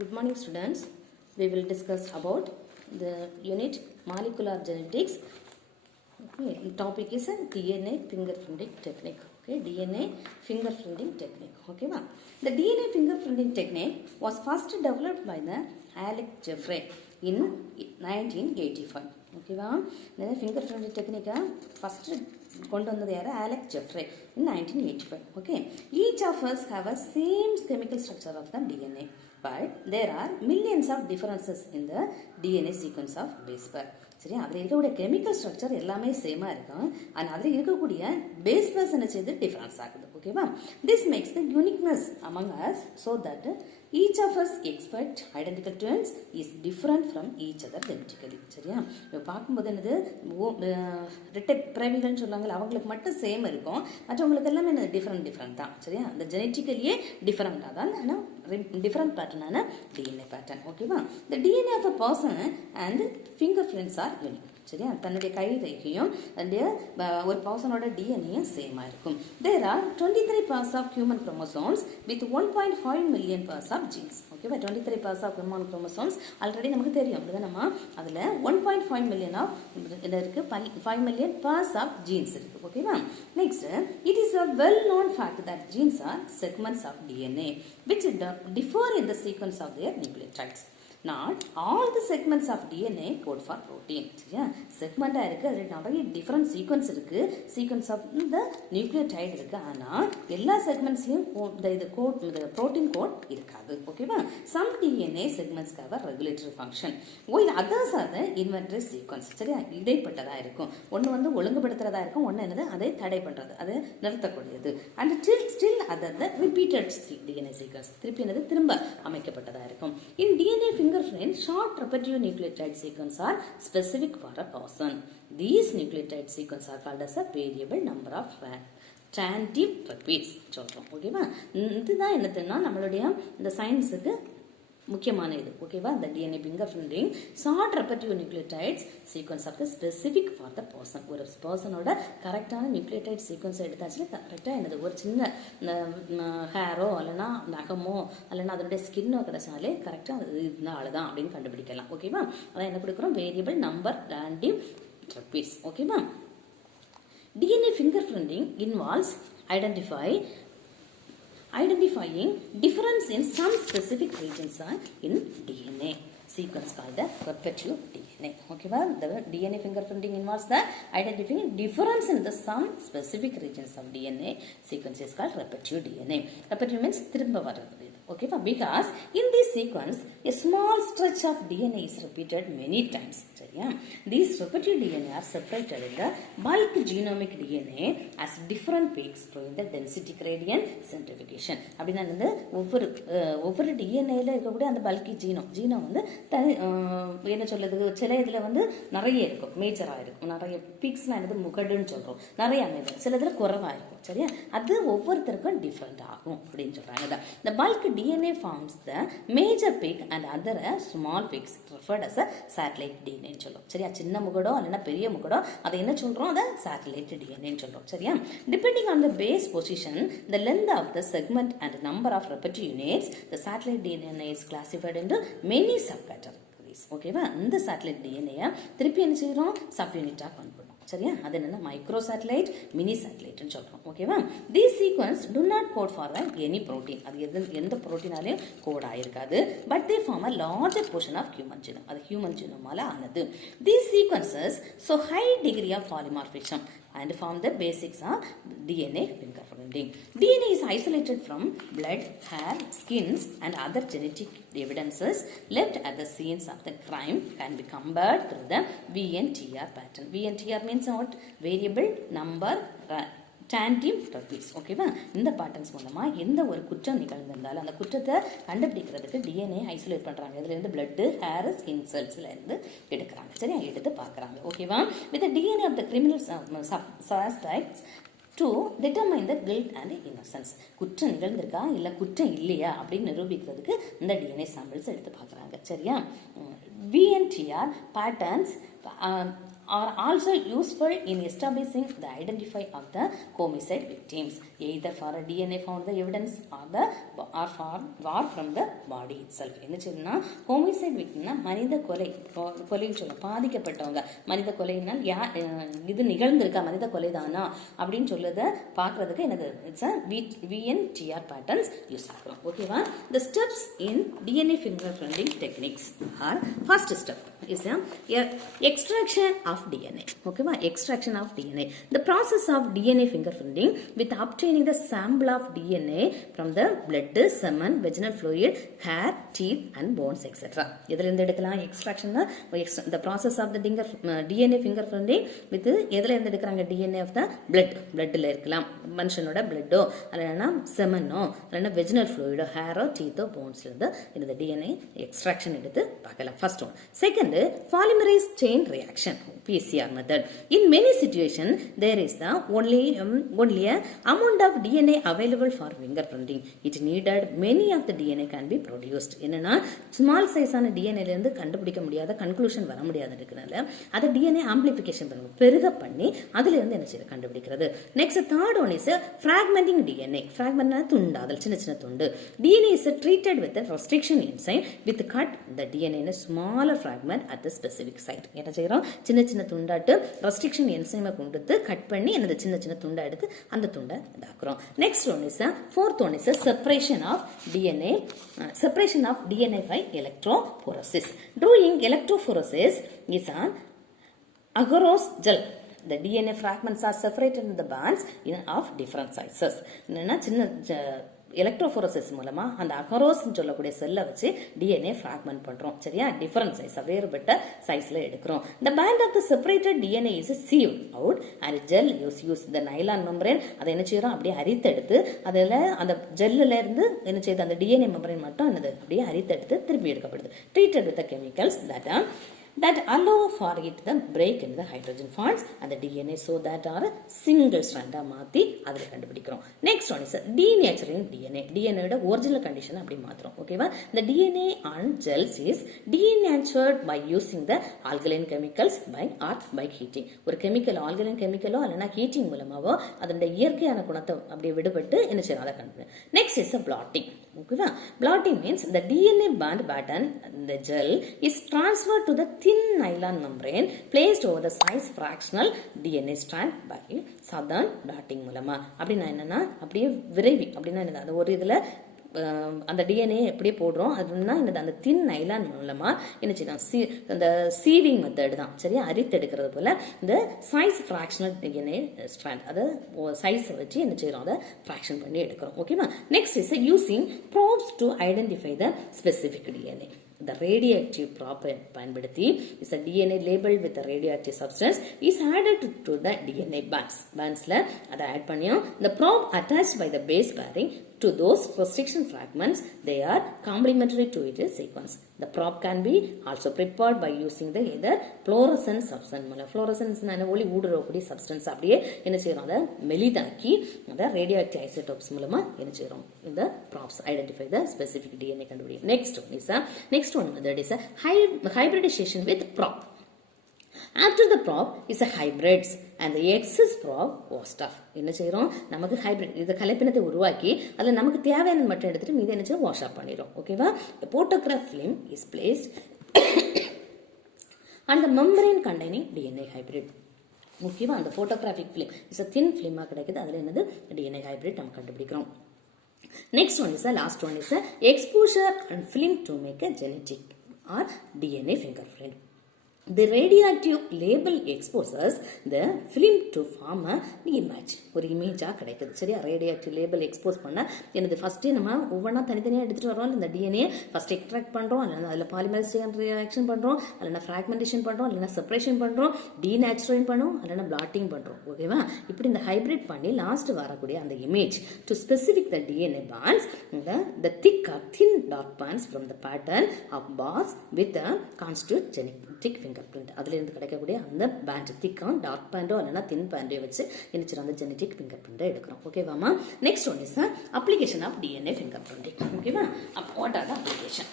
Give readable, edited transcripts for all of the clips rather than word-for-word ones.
Good morning, students. We will discuss about the unit molecular genetics. Okay, the topic is DNA fingerprinting technique. Okay, DNA fingerprinting technique. Okay, ma'am. The DNA fingerprinting technique was first developed by the Alex Jeffrey in 1985. Okay, ma'am. The fingerprinting technique first கொண்டு வந்தது யாரு Alex Jeffrey in 1985. Okay, each of us have a same chemical structure of the DNA, but there are millions of differences in the DNA sequence of base pair. சரி, அதில் இருக்கக்கூடிய chemical structure எல்லாமே சேமாக இருக்கும். ஆனால் அதில் இருக்கக்கூடிய பேஸ் பேர்ஸ் என்ன செய்யுது டிஃப்ரென்ஸ் ஆகுது. ஓகேவா? This makes the uniqueness among us so that each of us expect identical twins is different from each other genetically. சரியா? இப்போ பார்க்கும்போது என்னது ரெட்டை பிறவிகள்னு சொல்லுவாங்க, அவங்களுக்கு மட்டும் சேம் இருக்கும், மற்றவங்களுக்கு எல்லாமே என்ன டிஃப்ரெண்ட் தான். சரியா? அந்த ஜெனட்டிக்கலியே டிஃப்ரெண்டாக தான் ஆனால் different pattern and DNA pattern. Okay, the DNA of a person and fingerprints are unique. சரியா? தன்னுடைய கை ரேகையும் ஒரு பர்சனோட டிஎன்ஏயும் சேமாக இருக்கும். There are 23 pairs of human chromosomes with 1.5 million pairs of genes. ஓகேவா? 23 pairs of human chromosomes already நமக்கு தெரியும். அப்படிதான் நம்ம அதில் 1.5 million of இருக்கு, 5 million pairs of genes இருக்கு. ஓகேவா? Next, it is a well-known fact that genes are segments of DNA which differ in the sequence of their nucleotides. Not all the segments of DNA code for protein. சரியா? செக்மெண்டாக இருக்குது, அதில் நிறைய different sequence இருக்குது, sequence of இந்த nucleotide இருக்குது. ஆனால் எல்லா செக்மெண்ட்ஸ்லையும் இது கோட் ப்ரோட்டீன் கோட் இருக்காது. ஓகேவா? Some DNA segments have regulatory function while others are the inventory sequence. சரியா? இடைப்பட்டதாக இருக்கும். ஒன்று வந்து ஒழுங்குபடுத்துறதா இருக்கும், ஒன்று என்னது அதை தடை பண்ணுறது, அதை நிறுத்தக்கூடியது. And still other the repeated DNA sequence திருப்பி என்னது திரும்ப அமைக்கப்பட்டதாக இருக்கும். In DNA fingerprint, short repetitive nucleotide sequence are specific for a person. These nucleotide sequence are called as a variable number of random repeats. சொல்றோம். ஓகேவா? இதுதான் என்னதுன்னா நம்மளுடைய இந்த சயின்ஸுக்கு முக்கியமான இது. ஓகேவா? இந்த DNA fingerprinting short repetitive nucleotides sequence of the specific for the person. ஒரு பர்சனோட கரெக்டான நியூக்ளியோடைட் சீக்வன்ஸ் எடுத்தாச்சுன்னா கரெக்டாக என்னது ஒரு சின்ன ஹேரோ இல்லைனா நகமோ இல்லைனா அதனுடைய ஸ்கின்னோ கிடைச்சாலே கரெக்டாக அது இந்த ஆள் தான் அப்படின்னு கண்டுபிடிக்கலாம். ஓகேவா? அதான் என்ன கொடுக்குறோம்? Variable number random repeats. ஓகேவா? DNA fingerprinting involves identifying difference in some specific regions in DNA sequence called the repetitive DNA. Okay, well, the DNA fingerprinting involves the identifying difference in the some specific regions of DNA sequence is called repetitive DNA. Repetitive means திரும்ப வர்றது. Okay, because in this sequence a small stretch of DNA is repeated many times. சரியா? These repetitive DNA are separated in the bulk genomic DNA as different peaks showing the density gradient centrifugation. அப்படின்னா வந்து ஒவ்வொரு டிஎன்ஏல இருக்கக்கூடிய அந்த பல்கி ஜீனம் வந்து என்ன சொல்றது, சில இதில் வந்து நிறைய இருக்கும், மேஜராக இருக்கும், நிறைய பீக்ஸ்லாம் என்னது முகடுன்னு சொல்கிறோம், நிறைய அமைதல், சில இதில் குறைவாக இருக்கும். சரியா? அது ஒவ்வொருத்தருக்கும் டிஃப்ரெண்ட் ஆகும் அப்படின்னு சொல்கிறாங்க. The bulk DNA forms the major peak and other small peaks referred as a satellite DNA ன்னு சொல்றோம். சரியா? சின்ன முகடோ இல்லைன்னா பெரிய முகடோ அதை என்ன சொல்கிறோம்? அதை சேட்டலைட் டிஎன்ஏன்னு சொல்கிறோம். சரியா? Depending on the base position, the length of the segment and number of repeated units, the satellite DNA is classified into many subcategories. ஓகேவா? இந்த சேட்டலைட் டிஎன்ஏ திருப்பி என்ன செய்கிறோம்? சப் யூனிட்டாக கன்வெர்ட். சரியா? அது என்னன்னா மைக்ரோ சேட்டலைட், மினி சேட்டலைட்னு சொல்றோம். ஓகேவா? These sequence do not code for any protein. அது எந்த புரோட்டீனாலையும் code ஆயிருக்காது. But they form a larger portion of human genome. அது human genomeால ஆனது. These sequences show high degree of polymorphism and form the basics of DNA fingerprinting. DNA is isolated from blood, hair, skins and other genetic evidences left at the scenes of the crime can be compared through the VNTR pattern. VNTR means what? Variable number random repeats. ஓகேவா? இந்த patterns மூலமா எந்த ஒரு குற்றம் நிகழ்ந்திருந்தாலும் அந்த குற்றத்தை கண்டுபிடிக்கிறதுக்கு DNA isolate பண்றாங்க. இதுல இருந்து பிளட், ஹேர், ஸ்கின் செல்ஸ்ல இருந்து எடுக்கிறாங்க. சரியா? எடுத்து பார்க்கறாங்க. ஓகேவா? with the DNA of the criminal suspects to determine the guilt and innocence. குற்றம் நிகழ்ந்திருக்கா இல்ல குற்றம் இல்லையா அப்படின்னு நிரூபிக்கிறதுக்கு இந்த டிஎன்ஏ சாம்பிள்ஸ் எடுத்து பார்க்கறாங்க. சரியா? VNTR patterns are also useful in establishing the identity of the homicide victims, either for a DNA found the evidence or from the body itself. என்ன சொல்லுன்னா ஹோமிசைட் விக்டிம்னா மனித கொலைன்னு சொல்ல பாதிக்கப்பட்டவங்க, மனித கொலைனால் இது நிகழ்ந்திருக்கா, மனித கொலை தானா அப்படின்னு சொல்லுறத பார்க்கறதுக்கு என்னது இட்ஸ் VNTR பேட்டர்ன்ஸ் யூஸ் ஆகும். ஓகேவா? The steps in DNA fingerprinting techniques are: first step is extraction of DNA. Okay, extraction of DNA. The process of DNA fingerprinting with obtaining the sample of DNA from the blood, semen, vaginal fluid, hair, teeth and bones, etc. எதில இருந்து எடுக்கலாம் extraction? The process of the DNA fingerprinting with எதில இருந்து எடுக்கறாங்க? DNA of the bloodல இருக்கலாம், மனுஷனோட bloodோ அல்லனா செமனோ அல்லனா vaginal fluidோ hairோ teethோ bonesல இருந்து இந்த DNA extraction எடுத்து பார்க்கலாம். First one. Second, polymerase chain reaction, PCR method. In many situations, there is the only a amount of DNA available for fingerprinting. It needed many of the DNA can be produced. என்னன்னா small size ஆன DNA ல இருந்து கண்டுபிடிக்க முடியாத conclusion வர முடியாத இருக்கனால அத DNA amplification பண்ணுங்க, பெருக பண்ணி அதில இருந்து என்ன செய்ய கண்டுபிடிக்கிறது. Next, third one is fragmenting DNA. fragmentனா துண்டாதல், சின்ன சின்ன துண்டு. DNA is treated with a restriction enzyme with cut the DNA in a smaller fragment at the specific site. என்ன செய்றோம்? சின்ன சின்ன துண்டாட்டு ரெஸ்ட்ரிக்ஷன் என்சைமை கொண்டு கட் பண்ணி அந்த சின்ன சின்ன துண்டை எடுத்து அந்த துண்டை இதாக்குறோம். Next one is fourth one is separation of DNA by electrophoresis. During electrophoresis is an agarose gel. The DNA fragments are separated into the bands of different sizes. என்னன்னா சின்ன எலக்ட்ரோஃபோரசிஸ் மூலமா அந்த அகரோஸ் சொல்லக்கூடிய செல்லை வச்சு DNA ஃப்ராக்மெண்ட் பண்றோம். சரியா? Different size, வேறுபட்ட சைஸ்ல எடுக்கிறோம். The band of the separated DNA is sieved out and gel use the nylon membrane. அதை என்ன செய்யறோம்? அப்படியே அரித்தெடுத்து அதில் அந்த ஜெல்லில் இருந்து என்ன செய்யுது? அந்த DNA membrane மட்டும் என்னது அப்படியே அரித்தெடுத்து திருப்பி எடுக்கப்படுது. Treated with the chemicals that allow for it the break in the hydrogen bonds and the DNA so that are single strand மாத்தி அதில் கண்டுபிடிக்கிறோம். Next one is denaturing DNA. DNA ஓட ஒரிஜினல் கண்டிஷன் அப்படி மாத்துறோம். ஓகேவா? The DNA on gels is denatured by using the alkaline chemicals by heating. ஒரு chemical alkaline கெமிக்கலோ அல்லனா heating மூலமாவோ அதோட இயற்கையான குணத்தை அப்படியே விடுபட்டு என்ன செய்யறோம்? அதை கண்டுபிடிக்கிறோம். Next is blotting. Okay, blotting means the DNA band pattern the gel is transferred to the thin nylon membrane placed over the size fractional DNA strand by southern blotting மூலமா. அப்படின்னா என்னன்னா அப்படியே விரைவி அப்படின்னா என்னது? அது ஒரு இதுல அந்த DNA எப்படியே போடுறோம், அதுனா அந்த தின் நைலான் மூலமா என்ன செய்யலாம்? அந்த சீவிங் மெத்தட் தான். சரியா? அரித்தெடுக்கிறது போல இந்த சைஸ் ஃப்ராக்ஷனல் DNA ஸ்ட்ராண்ட் அதை சைஸை வச்சு என்ன செய்யறோம்? அதை ஃப்ராக்ஷன் பண்ணி எடுக்கிறோம். ஓகேவா? Next is using probes to identify the specific DNA. The radioactive probe பயன்படுத்தி is a DNA labeled with a radioactive substance is added to the DNA bandsல அதை ஆட் பண்ணியும் the probe attached by the base pairing to those restriction fragments, they are complementary to its sequence. The probe can be also prepared by using the either fluorescent substance. fluorescence னா ஒளி ஊடுருவக்கூடிய substance அப்படியே என்ன செய்யறோம்? அதை மெலிதாக்கி அந்த radioactive isotopes மூலமா என்ன செய்யறோம்? இந்த probes identify the specific DNA கண்டுபிடிக்கும். Next one method is a hybridization with probe. After the probe is a hybrids and the excess probe washed off. என்ன செய்றோம்? நமக்கு ஹைபிரிட் இந்த கலப்பினத்தை உருவாக்கி அதில் நமக்கு தேவையான மட்டும் எடுத்துட்டு மீதி என்ன செய்ய வாஷ் ஆஃப் பண்ணிடும். ஓகேவா? The photograph film is placed and the membrane containing DNA hybrid. முக்கியமா அந்த photographic film is a thin film கிடைக்குது. அதில் என்னது? DNA hybrid நம்ம கண்டுபிடிக்கிறோம். Next one is the last one is a exposure and film to make a genetic or DNA fingerprint. The radioactive label exposes the film to form an image. ஒரு இமேஜா கிடைக்குது. சரியா? Radioactive label expose பண்ண என்னது ஃபர்ஸ்டே நம்ம ஒவ்வொன்றா தனித்தனியாக எடுத்துட்டு வரோம். இந்த DNA ஃபர்ஸ்ட் எக்ஸ்ட்ராக்ட் பண்றோம், அல்லனா அதில் பாலிமரைஸ் ரியாக்ஷன் பண்றோம், அல்லனா ஃப்ராக்மெண்டேஷன் பண்றோம், அல்லனா செப்பரேஷன் பண்றோம், டீநேச்சுரிங் பண்றோம், அல்லனா பிளாட்டிங் பண்றோம். ஓகேவா? இப்படி இந்த ஹைபிரிட் பண்ணி லாஸ்ட் வரக்கூடிய அந்த image to specific the DNA bands, the thick or thin dark bands from the pattern of bars with the constitute genetic fingerprint. அதுல இருந்து கிடைக்கக்கூடிய அந்த பேண்ட் திக்கான டார்க் பேண்டோ அல்லனா தின் பேண்டோ வச்சு என்ன அந்த ஜெனடிக் ஃபிங்கர்பிரிண்ட் எடுக்கிறோம். ஓகேவாமா? Next one is application of DNA fingerprinting. ஓகேவா? What are the application?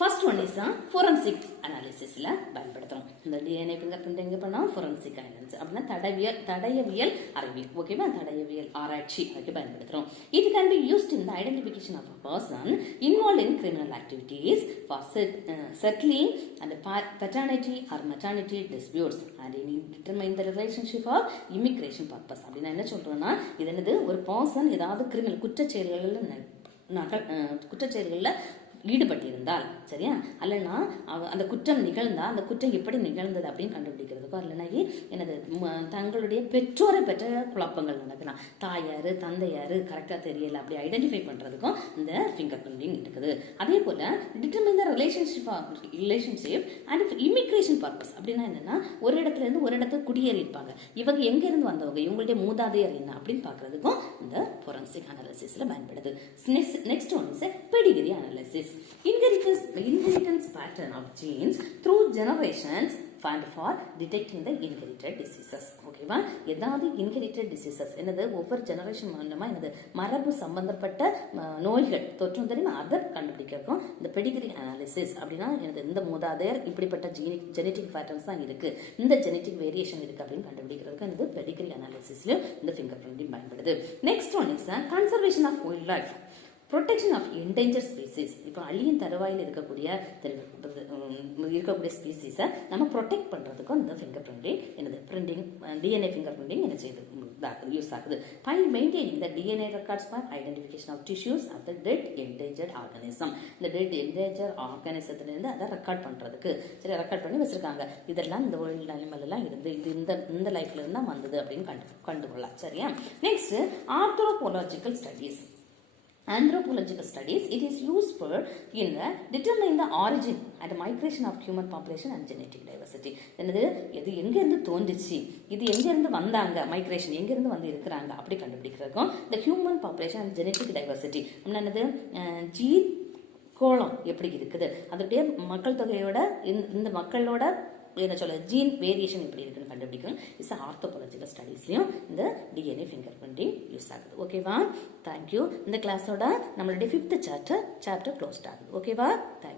First one is forensic அனாலிசிஸில் பயன்படுத்துகிறோம். இந்த டிஎன்ஏ ஃபிங்கர் பிரிண்ட் எங்கே பண்ணோம்? ஃபோரன்சிக் அனாலிசிஸ் அப்படின்னா தடயவியல் அறிவியல், ஓகேவா? தடயவியல் ஆராய்ச்சி அதுக்கு பயன்படுத்துகிறோம். It can be used in the identification of a person involve in criminal activities for settling and paternity or maternity disputes and determine the relationship of immigration purpose. அப்படின்னா என்ன சொல்றோம்னா, இது என்னது, ஒரு பர்சன் ஏதாவது கிரிமினல் குற்றச்செயல்களில் ஈடுபட்டிருந்தால், சரியா, அல்லனா அந்த குற்றம் நிகழ்ந்தால் அந்த குற்றம் எப்படி நிகழ்ந்தது அப்படின்னு கண்டுபிடிக்கிறதுக்கோ, இல்லைனா எனது தங்களுடைய பெற்றோரை பெற்ற குழப்பங்கள் நடக்கலாம், தாயாரு தந்தையாரு கரெக்டாக தெரியல, அப்படி ஐடென்டிஃபை பண்ணுறதுக்கும் இந்த ஃபிங்கர் பிரிண்டிங் இருக்குது. அதே போல் determine the relationship and immigration purpose அப்படின்னா என்னன்னா, ஒரு இடத்துல இருந்து ஒரு இடத்துக்கு குடியேறியிருப்பாங்க, இவங்க எங்கேருந்து வந்தவங்க, இவங்களுடைய மூதாதையர் என்ன அப்படின்னு பார்க்கறதுக்கும் இந்த ஃபோரன்சிக் அனாலிசிஸில் பயன்படுது. Next one is Pedigree analysis. Inheritance pattern of genes through generations and for detecting the inherited diseases. ஓகேவா? ஏதாவது இன்ஹெரிட்டட் டிசீசஸ் என்னது, ஒவ்வொரு ஜெனரேஷன் மூலமா என்னது மரபு சம்பந்தப்பட்ட நோய்கள் தொற்றும் தெரியுமா, அதை கண்டுபிடிக்கிறதுக்கும் இந்த பெடிகிரி அனாலிசிஸ் அப்படின்னா எனது இந்த மூதாதையர் இப்படிப்பட்ட ஜெனட்டிக் பேட்டர்ன்ஸ் தான் இருக்கு, இந்த ஜெனட்டிக் வேரியேஷன் இருக்கு அப்படின்னு கண்டுபிடிக்கிறதுக்கு இந்த பெடிகிரி அனாலிசிஸ்லயும் இந்த ஃபிங்கர் பிரிண்டிங் பயன்படுது. Next one is conservation of wild life, protection of endanger species. இப்போ அழியின் தருவாயில் இருக்கக்கூடிய ஸ்பீசிஸை நம்ம ப்ரொடெக்ட் பண்ணுறதுக்கும் இந்த ஃபிங்கர் பிரிண்டிங் என்னது பிரிண்டிங் டிஎன்ஏ ஃபிங்கர் பிரிண்டிங் என்ன செய்யுது, யூஸ் ஆகுது. Maintaining the DNA records for identification of tissues of the dead endangered organism. இந்த டெட் என்டேஞ்சர் ஆர்கானிசத்துலேருந்து அதை ரெக்கார்ட் பண்ணுறதுக்கு, சரி, ரெக்கார்ட் பண்ணி வச்சிருக்காங்க. இதெல்லாம் இந்த வேர்ல்டு அனிமல் எல்லாம் இருந்து இது இந்த லைஃப்ல இருந்தா வந்தது அப்படின்னு கண்டுகொள்ளலாம். சரியா? Next anthropological studies. Anthropological studies, it is used for in determining the origin and migration of human population and genetic diversity. என்னது, இது எங்க இருந்து தோன்றிச்சு, இது எங்க இருந்து வந்தாங்க, மைக்ரேஷன் எங்க இருந்து வந்து இருக்கிறாங்க அப்படி கண்டுபிடிக்கிறதுக்கும் the human population and genetic diversity என்னது, ஜீன் கோளம் எப்படி இருக்குது, அதோடைய மக்கள் தொகையோட இந்த மக்களோட என்ன சொல்ல ஜீன் வேரியேஷன் எப்படி இருக்குன்னு கண்டுபிடிக்கும். இஸ் ஆர்த்தோபாலஜிக்கல் ஸ்டடீஸ்லையும் இந்த டிஎன்ஏ ஃபிங்கர் பிரிண்டிங் யூஸ் ஆகுது. ஓகேவா? தேங்க்யூ. இந்த கிளாஸோட நம்மளுடைய 5th சாப்டர் க்ளோஸ்ட் ஆகுது. ஓகேவா? தேங்க்யூ.